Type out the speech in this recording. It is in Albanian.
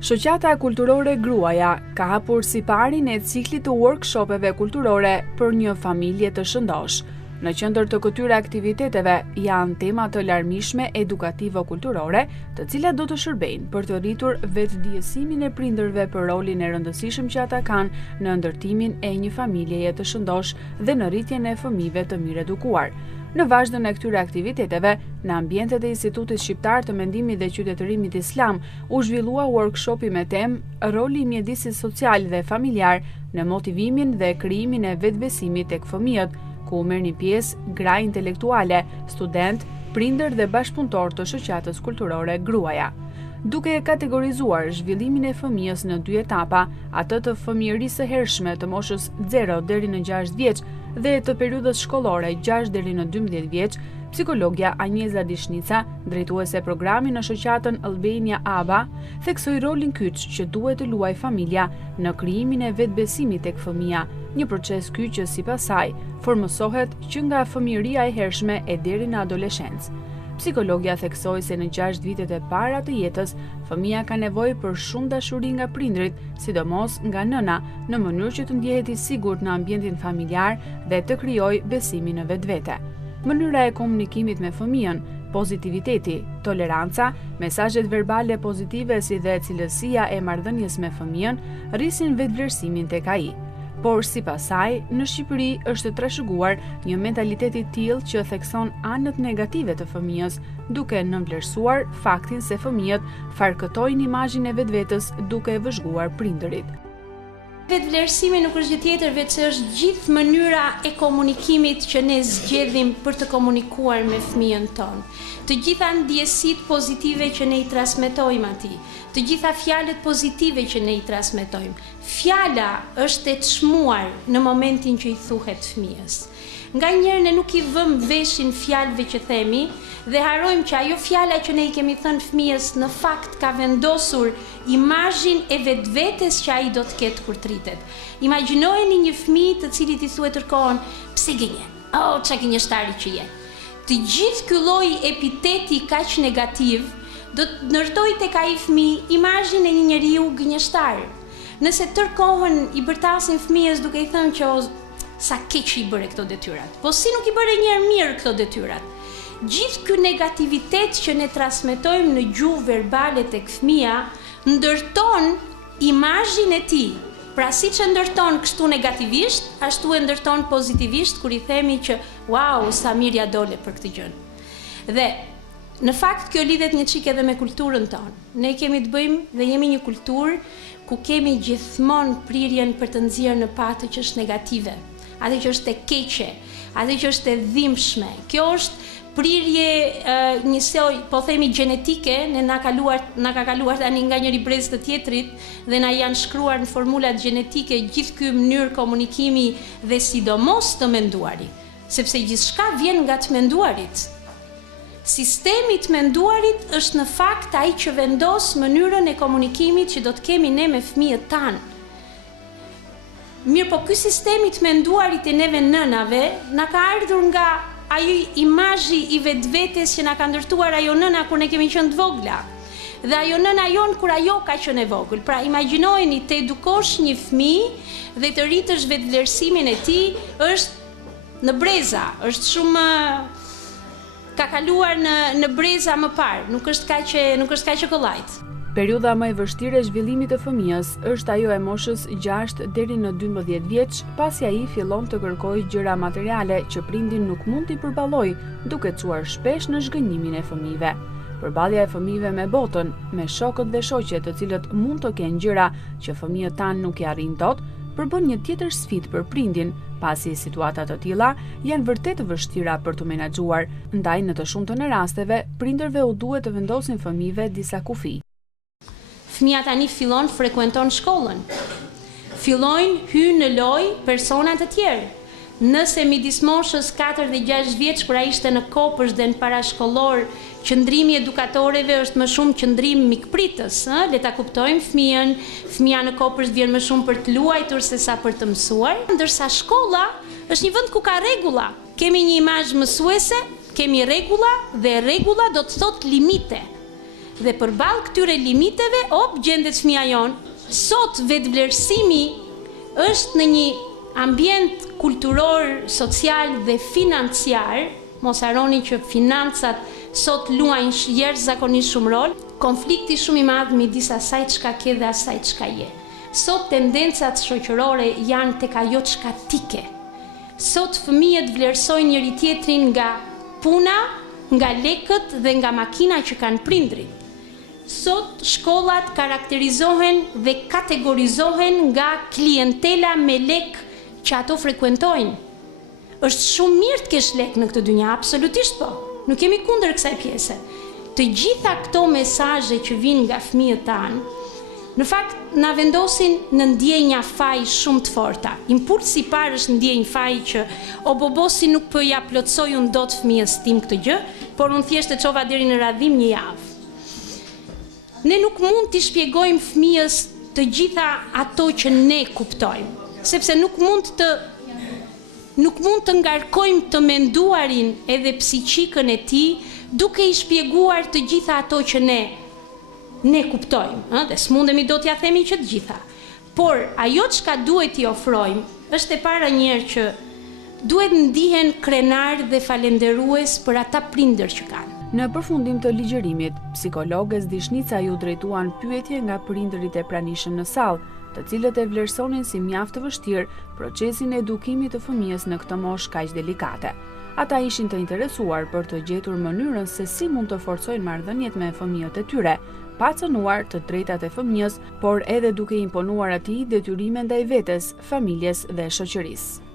Shoqata kulturore Gruaja ka hapur siparin e ciklit të workshopeve kulturore për një familje të shëndosh. Në qendër të këtyre aktiviteteve janë tema të larmishme edukativo-kulturore, të cilat do të shërbejnë për të rritur vetëdijësimin e prindërve për rolin e rëndësishëm që ata kanë në ndërtimin e një familjeje të shëndosh dhe në rritjen e fëmijëve të mirë edukuar. Në vazhdon e këtyre aktiviteteve, në ambientet e Institutit Shqiptar të Mendimit dhe Qytetërimit Islam, u zhvillua workshopi me temë roli i mjedisit social dhe familjar në motivimin dhe krijimin e vetbesimit tek fëmijët, ku merrnin pjesë gra intelektuale, student, prindër dhe bashkëpunëtor të shoqatës kulturore Gruaja. Duke e kategorizuar zhvillimin e fëmijës në dy etapa, atë të fëmijërisë së hershme të moshës 0 deri në 6 vjeç dhe të periudhës shkollore 6 deri në 12 vjeç, psikologja Anjeza Dishnica, drejtuese programi në shoqatën Albania Aba, theksoi rolin kyç që duhet të luajë familja në krijimin e vetbesimit tek fëmia, një proces ky që sipas saj formësohet që nga fëmijëria e hershme e deri në adoleshencë. Psikologja theksoi se në 6 vitet e para të jetës, fëmia ka nevojë për shumë dashuri nga prindrit, sidomos nga nëna, në mënyrë që të ndjehet i sigurt në ambientin familjar dhe të krijojë besimin në vetvete. Mënyra e komunikimit me fëmijën, pozitiviteti, toleranca, mesazhet verbale pozitive si dhe cilësia e marrëdhënies me fëmijën rrisin vetvlerësimin tek ai. Por sipas saj, në Shqipëri është trashëguar një mentalitet i tillë që thekson anët negative të fëmijës, duke nënvlerësuar faktin se fëmijët farkëtojnë imazhin e vetvetes duke e vëzhguar prindërit. Vetvlerësimi nuk është gjë tjetër veç se është gjithë mënyra e komunikimit që ne zgjedhim për të komunikuar me fëmijën tonë. Të gjitha ndjesitë pozitive që ne i transmetojmë atij, të gjitha fjalët pozitive që ne i transmetojmë. Fjala është e çmuar në momentin që i thuhet fëmijës. Nganjëherë ne nuk i vëmë veshin fjalëve që themi dhe harrojmë që ajo fjala që ne i kemi thënë fëmijës në fakt ka vendosur imazhin e vetvetes që ai do të ketë kur të rritet. Imagjinojeni një fëmijë të cilit i thuhet tërkohën, pse gënjen? Oh, çka gënjeshtari që je. Të gjithë ky lloj epiteti kaq negativ do të ndërtojë tek ai fëmijë imazhin e një njeriu gënjeshtar. Nëse tërkohën i bërtasin fëmijës duke i thënë që sa keq i bëre këto detyrat. Po si nuk i bëre një herë mirë këto detyrat? Gjithë ky negativitet që ne transmetojmë në gjuhë verbale tek fëmia ndërton imazhin e tij. Pra siç e ndërton kështu negativisht, ashtu e ndërton pozitivisht kur i themi që wow, sa mirë ja dole për këtë gjë. Dhe në fakt kjo lidhet një çik edhe me kulturën tonë. Ne kemi të bëjmë dhe jemi një kulturë ku kemi gjithmonë prirjen për të nxjerrë në pa atë që është negative, atë që është e keqe, atë që është e dhimbshme. Kjo është prirje njësoj, po themi gjenetike, na ka kaluar tani nga njëri brez të tjetrit dhe na janë shkruar në formulat gjenetike gjithë ky mënyrë komunikimi dhe sidomos të menduarit, sepse gjithçka vjen nga të menduarit. Sistemi të menduarit është në fakt ai që vendos mënyrën e komunikimit që do të kemi ne me fëmijët tanë. Mirë, po ky sistemi të menduarit e neve nënave na ka ardhur nga ai imazhi i vetvetes që na ka ndërtuar ajo nëna kur ne kemi qenë të vogla. Dhe ajo nëna jon kur ajo ka qenë e vogël. Pra imagjinojeni të edukosh një fëmijë dhe të rritësh vetvlerësimin e tij është në breza, është shumë ka kaluar në breza më parë, nuk është kaq e kollajt. Periudha më e vështirë e zhvillimit të fëmijës është ajo e moshës 6 deri në 12 vjeç, pasi ai fillon të kërkojë gjëra materiale që prindi nuk mund t'i përballojë, duke çuar shpesh në zhgënjimin e fëmijëve. Përballja e fëmijëve me botën, me shokët dhe shoqet të cilët mund të kenë gjëra që fëmijët tanë nuk i arrin dot, përbën një tjetër sfidë për prindin, pasi situata të tilla janë vërtet të vështira për të menaxhuar, ndaj në të shumtën e rasteve prindërve u duhet të vendosin fëmijëve disa kufi. Fëmia tani fillon frekuenton shkollën. Fillojnë hyjnë në lojë persona të tjerë. Nëse midis moshës 4 dhe 6 vjeç kur ai ishte në kopësht dhe në parashkollor, qëndrimi i edukatorëve është më shumë qëndrim mikpritës, le ta kuptojmë fëmijën, fëmia në kopësht vjen më shumë për të luajtur sesa për të mësuar, ndërsa shkolla është një vend ku ka rregulla. Kemi një imazh mësuese, kemi rregulla dhe rregulla do të thotë limite. Dhe përballë këtyre limiteve, gjendet fëmia jon. Sot vetvlerësimi është në një ambient kulturor, social dhe financiar, mos harroni që financat sot luajnë jashtëzakonisht shumë rol, konflikti shumë i madh midis asaj çka ke dhe asaj çka je. Sot tendencat shoqërore janë tek ajo çka ti ke. Sot fëmijët vlerësojnë njëri tjetrin nga puna, nga lekët dhe nga makina që kanë prindrit. Sot shkollat karakterizohen dhe kategorizohen nga klientela me lek që ato frekuentojnë. Është shumë mirë të kesh lek në këtë dynja, absolutisht po. Nuk kemi kundër kësaj pjese. Të gjitha këto mesazhe që vijnë nga fëmijët tanë, në fakt na vendosin në ndjenja faji shumë të forta. Impulsi i parë është ndjenjë faji që o bobosi nuk po ja plotsoj unë dot fëmijës tim këtë gjë, por unë thjesht e çova deri në radhim një javë. Ne nuk mund t'i shpjegojmë fëmijës të gjitha ato që ne kuptojmë, sepse nuk mund të ngarkojmë të menduarin edhe psiqikën e tij duke i shpjeguar të gjitha ato që ne kuptojmë, dhe s'mundemi do t'ja themi që të gjitha. Por ajo çka duhet t'i ofrojmë është e para njerë që duhet ndihen krenar dhe falenderues për ata prindër që kanë. Në përfundim të ligjërimit, psikologës Dishnica ju drejtuan pyetje nga prindërit e pranishëm në sallë, të cilët e vlerësonin si mjaft të vështirë procesin e edukimit të fëmijës në këtë moshë kaq delikate. Ata ishin të interesuar për të gjetur mënyrën se si mund të forcojnë marrëdhëniet me fëmijët e tyre, pa cënuar të drejtat e fëmijës, por edhe duke imponuar atij detyrimin ndaj vetes, familjes dhe shoqërisë.